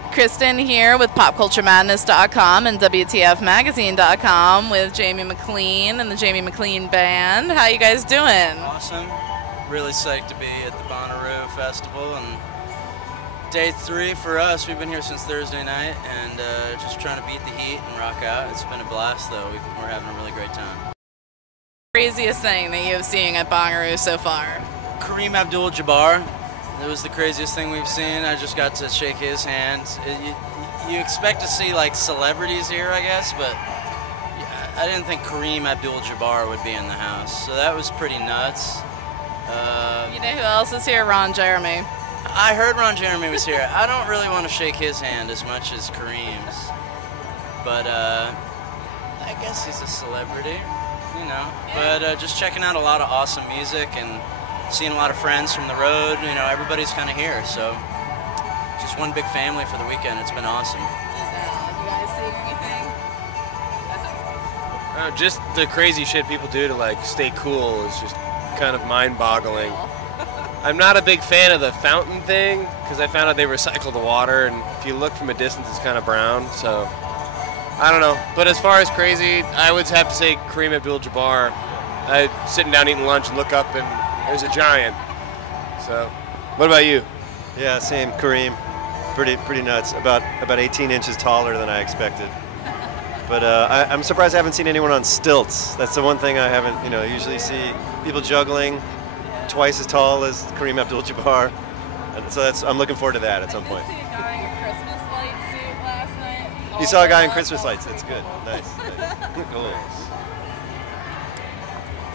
right, Kristen here with PopCultureMadness.com and WTFMagazine.com with Jamie McLean and the Jamie McLean Band. How you guys doing? Awesome. Really psyched to be at the Bonnaroo Festival, and day 3 for us. We've been here since Thursday night, and just trying to beat the heat and rock out. It's been a blast, though. We're having a really great time. Craziest thing that you have seen at Bonnaroo so far? Kareem Abdul-Jabbar. It was the craziest thing we've seen. I just got to shake his hand. You expect to see like celebrities here, I guess, but I didn't think Kareem Abdul-Jabbar would be in the house. So that was pretty nuts. You know who else is here? Ron Jeremy. I heard Ron Jeremy was here. I don't really want to shake his hand as much as Kareem's, but I guess he's a celebrity, you know. But just checking out a lot of awesome music and seeing a lot of friends from the road. You know, everybody's kind of here, so just one big family for the weekend. It's been awesome. You guys seeing anything? Just the crazy shit people do to like stay cool is just kind of mind-boggling. I'm not a big fan of the fountain thing because I found out they recycle the water, and if you look from a distance, it's kind of brown. So I don't know. But as far as crazy, I would have to say Kareem Abdul-Jabbar. I sitting down eating lunch and look up and there's a giant. So, what about you? Yeah, same. Kareem, pretty nuts. About 18 inches taller than I expected. But I'm surprised I haven't seen anyone on stilts. That's the one thing I haven't. You know, usually see people juggling twice as tall as Kareem Abdul-Jabbar. And so I'm looking forward to that at some point. I did see a guy in a Christmas light suit last night. You saw a guy in Christmas lights. That's good. Nice. Cool.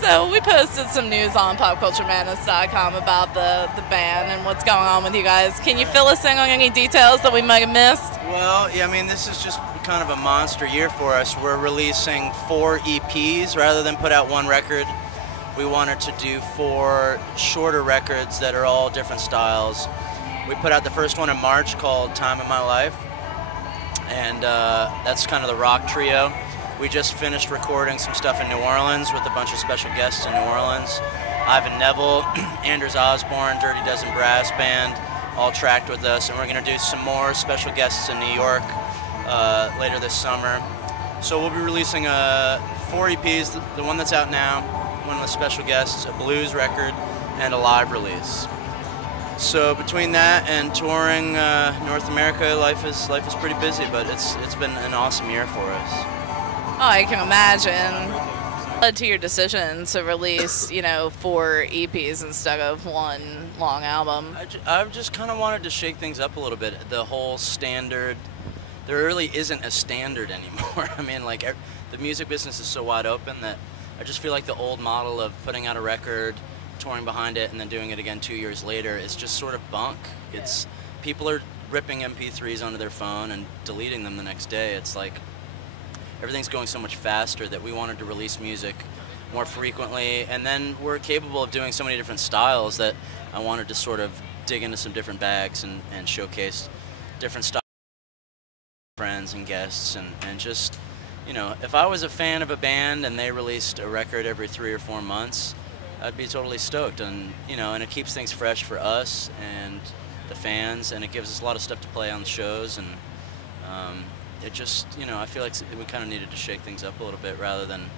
So we posted some news on PopCultureMadness.com about the band and what's going on with you guys. Can you fill us in on any details that we might have missed? Well, yeah, I mean, this is just kind of a monster year for us. We're releasing 4 EPs rather than put out one record. We wanted to do 4 shorter records that are all different styles. We put out the first one in March called Time of My Life, and that's kind of the rock trio. We just finished recording some stuff in New Orleans with a bunch of special guests in New Orleans. Ivan Neville, Anders Osborne, Dirty Dozen Brass Band, all tracked with us, and we're going to do some more special guests in New York later this summer. So we'll be releasing 4 EPs, the one that's out now, one of the special guests, a blues record, and a live release. So between that and touring North America, life is pretty busy, but it's been an awesome year for us. Oh, I can imagine. What led to your decision to release, 4 EPs instead of one long album? I've just kind of wanted to shake things up a little bit. The whole standard, there really isn't a standard anymore. I mean, like, the music business is so wide open that I just feel like the old model of putting out a record, touring behind it, and then doing it again 2 years later is just sort of bunk. It's people are ripping MP3s onto their phone and deleting them the next day. It's like everything's going so much faster that we wanted to release music more frequently, and then we're capable of doing so many different styles that I wanted to sort of dig into some different bags and showcase different styles, friends and guests, and just, if I was a fan of a band and they released a record every 3 or 4 months, I'd be totally stoked. And and it keeps things fresh for us and the fans, and it gives us a lot of stuff to play on the shows, and it just, I feel like we kind of needed to shake things up a little bit rather than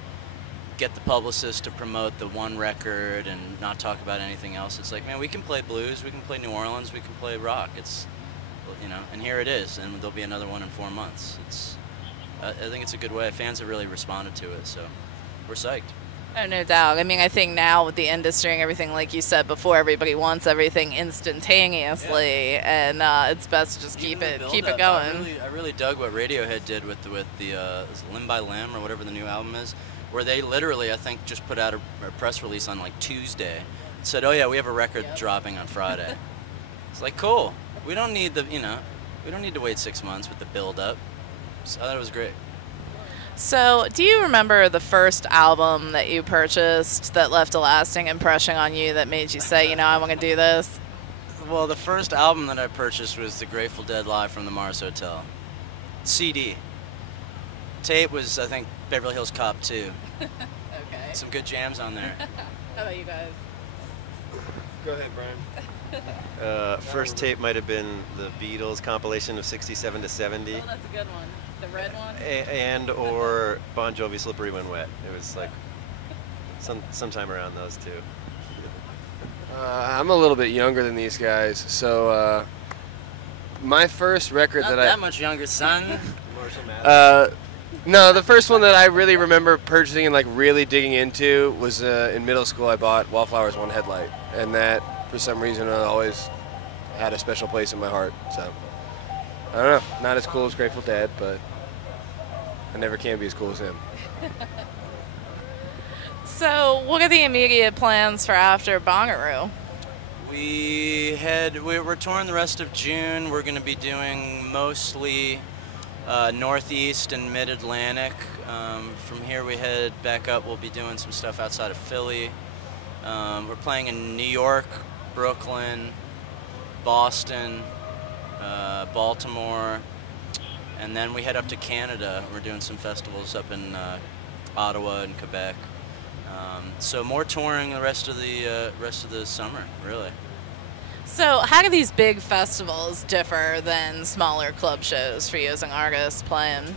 get the publicist to promote the one record and not talk about anything else. It's like, man, we can play blues, we can play New Orleans, we can play rock. It's, and here it is, and there'll be another one in 4 months. I think it's a good way. Fans have really responded to it, so we're psyched. Oh, no doubt. I mean, I think now with the industry and everything, like you said before, everybody wants everything instantaneously, and it's best to just keep it going. I really dug what Radiohead did with the Limb by Limb or whatever the new album is, where they literally, I think, just put out a press release on like Tuesday, said, "Oh yeah, we have a record dropping on Friday." It's like, cool. We don't need we don't need to wait 6 months with the build up. So I thought it was great. So, do you remember the first album that you purchased that left a lasting impression on you that made you say, I want to do this? Well, the first album that I purchased was the Grateful Dead Live from the Mars Hotel. CD. Tape was, I think, Beverly Hills Cop 2. Okay. Some good jams on there. How about you guys? Go ahead, Brian. First tape might have been the Beatles compilation of 67 to 70. Oh, that's a good one. The red one? And or Bon Jovi Slippery When Wet. It was like sometime around those two. I'm a little bit younger than these guys, so my first record Not that much younger, son. No, the first one that I really remember purchasing and like really digging into was in middle school. I bought Wallflowers One Headlight, and that for some reason always had a special place in my heart. So I don't know, not as cool as Grateful Dead, but I never can be as cool as him. So, what are the immediate plans for after Bonnaroo? We're touring the rest of June. We're going to be doing mostly Northeast and Mid-Atlantic. From here we head back up. We'll be doing some stuff outside of Philly. We're playing in New York, Brooklyn, Boston, Baltimore, and then we head up to Canada. We're doing some festivals up in Ottawa and Quebec. So more touring the rest of the summer, really. So, how do these big festivals differ than smaller club shows for you as an artist playing?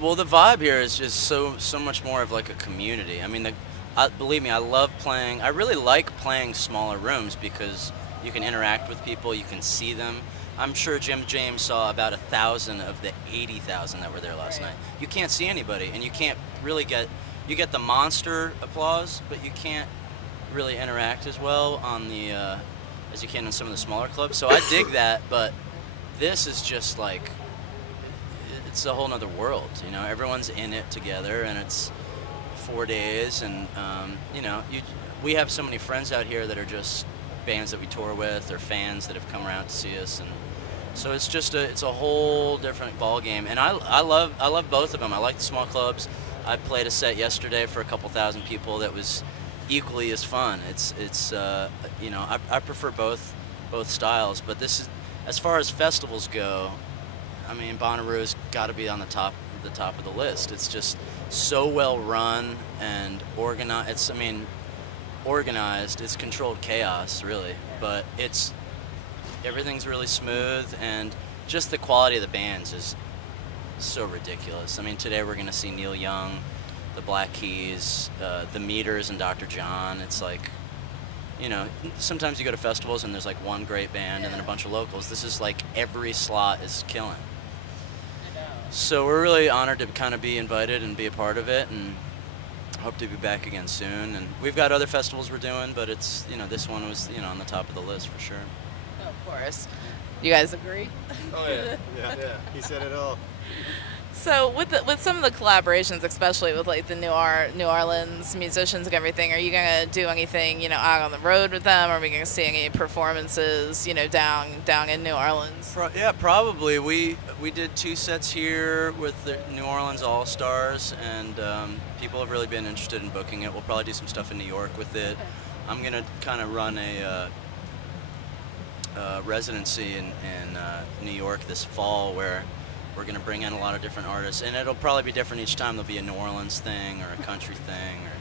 Well, the vibe here is just so much more of like a community. I mean, believe me, I love playing. I really like playing smaller rooms because you can interact with people, you can see them. I'm sure Jim James saw about 1,000 of the 80,000 that were there last night. You can't see anybody, and you can't really you get the monster applause, but you can't really interact as well on the as you can in some of the smaller clubs. So I dig that, but this is just like, it's a whole nother world, you know. Everyone's in it together, and it's 4 days, and you know, we have so many friends out here that are just bands that we tour with, or fans that have come around to see us, and so it's just it's a whole different ball game. And I love both of them. I like the small clubs. I played a set yesterday for a couple thousand people that was equally as fun. It's you know, I prefer both styles, but this is, as far as festivals go, I mean, Bonnaroo's got to be on the top of the list. It's just so well run and organized. Organized. It's controlled chaos, really, but everything's really smooth, and just the quality of the bands is so ridiculous. I mean, today we're going to see Neil Young, the Black Keys, the Meters, and Dr. John. It's like, you know, sometimes you go to festivals and there's like one great band and then a bunch of locals. This is like every slot is killing. So we're really honored to kind of be invited and be a part of it, and hope to be back again soon. And we've got other festivals we're doing, but it's, you know, this one was, you know, on the top of the list for sure. Oh, of course. You guys agree? Oh yeah. Yeah, he said it all. So with some of the collaborations, especially with like the New Orleans musicians and everything, are you gonna do anything, you know, out on the road with them? Are we gonna see any performances, you know, down in New Orleans? Yeah, probably. We did 2 sets here with the New Orleans All Stars, and people have really been interested in booking it. We'll probably do some stuff in New York with it. Okay. I'm gonna kind of run a residency in New York this fall, where we're going to bring in a lot of different artists, and it'll probably be different each time. There'll be a New Orleans thing, or a country thing, or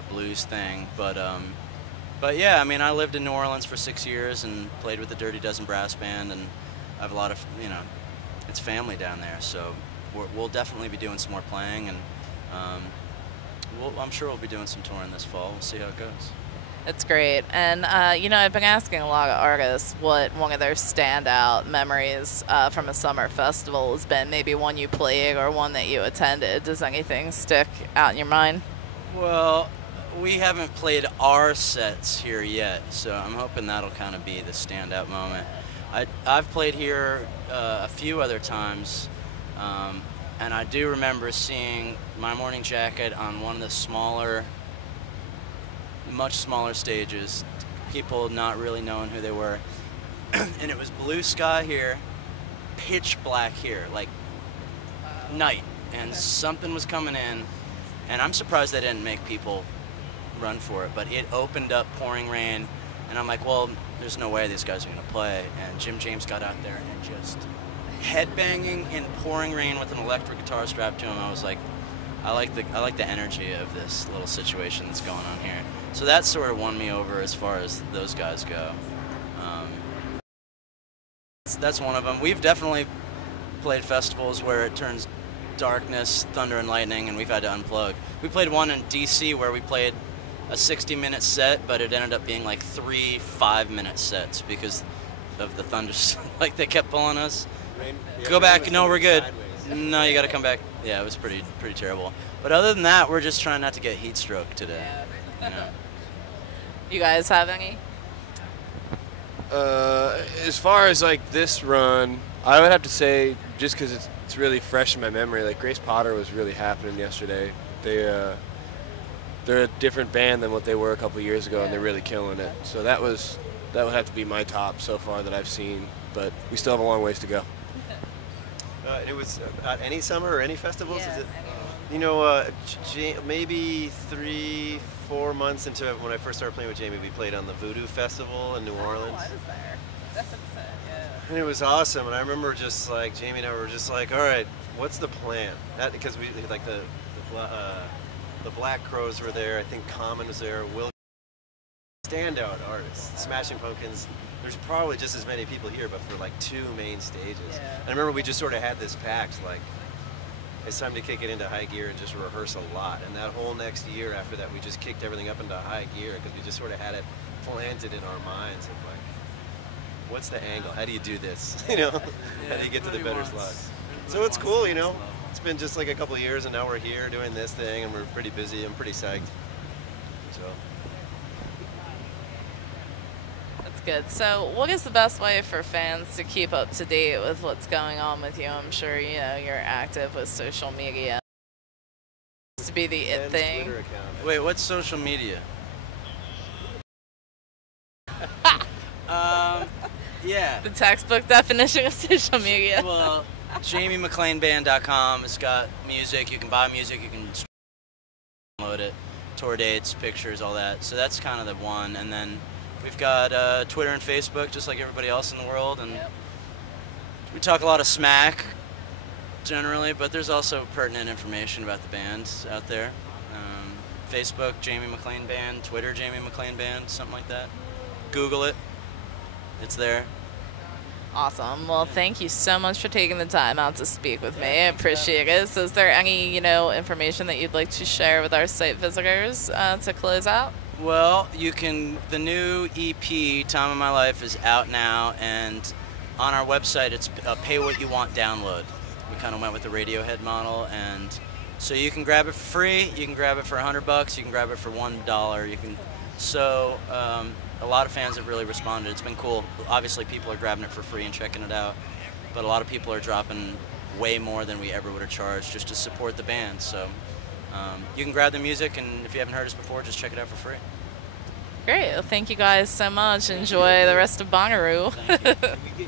a blues thing. But yeah, I mean, I lived in New Orleans for 6 years and played with the Dirty Dozen Brass Band, and I have a lot of, you know, it's family down there. So we'll definitely be doing some more playing, and I'm sure we'll be doing some touring this fall. We'll see how it goes. It's great. And, you know, I've been asking a lot of artists what one of their standout memories from a summer festival has been, maybe one you played or one that you attended. Does anything stick out in your mind? Well, we haven't played our sets here yet, so I'm hoping that'll kind of be the standout moment. I've played here a few other times, and I do remember seeing My Morning Jacket on one of the much smaller stages, people not really knowing who they were, and it was blue sky here, pitch black here, like night, and something was coming in, and I'm surprised they didn't make people run for it, but it opened up pouring rain, and I'm like, well, there's no way these guys are going to play, and Jim James got out there and just headbanging in pouring rain with an electric guitar strapped to him. I was like, I like the energy of this little situation that's going on here. So that sort of won me over as far as those guys go. That's one of them. We've definitely played festivals where it turns darkness, thunder, and lightning, and we've had to unplug. We played one in DC where we played a 60-minute set, but it ended up being like 3 5-minute sets because of the thunder. Like they kept pulling us. Go back. No, we're good. No, you got to come back. Yeah, it was pretty terrible. But other than that, we're just trying not to get heat stroke today. You know? You guys have any? As far as like this run, I would have to say, just because it's really fresh in my memory, like Grace Potter was really happening yesterday. They're a different band than what they were a couple years ago, and they're really killing it. So that would have to be my top so far that I've seen, but we still have a long ways to go. It was about any summer or any festivals? Yeah, Is it? You know, maybe 3-4 months into when I first started playing with Jamie, we played on the Voodoo Festival in New Orleans. I was there. That's yeah. And it was awesome, and I remember just like Jamie and I were just like, all right, what's the plan? Because we like the Black Crows were there. I think Common was there. Will standout artists, Smashing Pumpkins. There's probably just as many people here, but for like 2 main stages. Yeah. And I remember we just sort of had this pact, like it's time to kick it into high gear and just rehearse a lot. And that whole next year after that, we just kicked everything up into high gear because we just sort of had it planted in our minds of like, what's the angle? How do you do this? You know, how do you get to the better slots? So it's cool, you know. It's been just like a couple of years, and now we're here doing this thing, and we're pretty busy. I'm pretty psyched. So. That's good. So what is the best way for fans to keep up to date with what's going on with you? I'm sure you know you're active with social media. To be the it thing. Twitter account. Wait, what's social media? Yeah. The textbook definition of social media. Well, JamieMcLeanBand.com. It's got music. You can buy music. You can download it. Tour dates, pictures, all that. So that's kind of the one. And then we've got Twitter and Facebook, just like everybody else in the world. And we talk a lot of smack, generally, but there's also pertinent information about the band out there. Facebook, Jamie McLean Band. Twitter, Jamie McLean Band, something like that. Google it. It's there. Awesome. Well, thank you so much for taking the time out to speak with me. I appreciate it. So is there any, information that you'd like to share with our site visitors to close out? Well, the new EP, Time of My Life, is out now, and on our website, it's a pay what you want download. We kind of went with the Radiohead model, and so you can grab it for free, you can grab it for $100, you can grab it for $1. A lot of fans have really responded. It's been cool. Obviously, people are grabbing it for free and checking it out, but a lot of people are dropping way more than we ever would have charged just to support the band. So you can grab the music, and if you haven't heard us before, just check it out for free. Great. Well, thank you guys so much. Enjoy the rest of Bonnaroo. Thank you.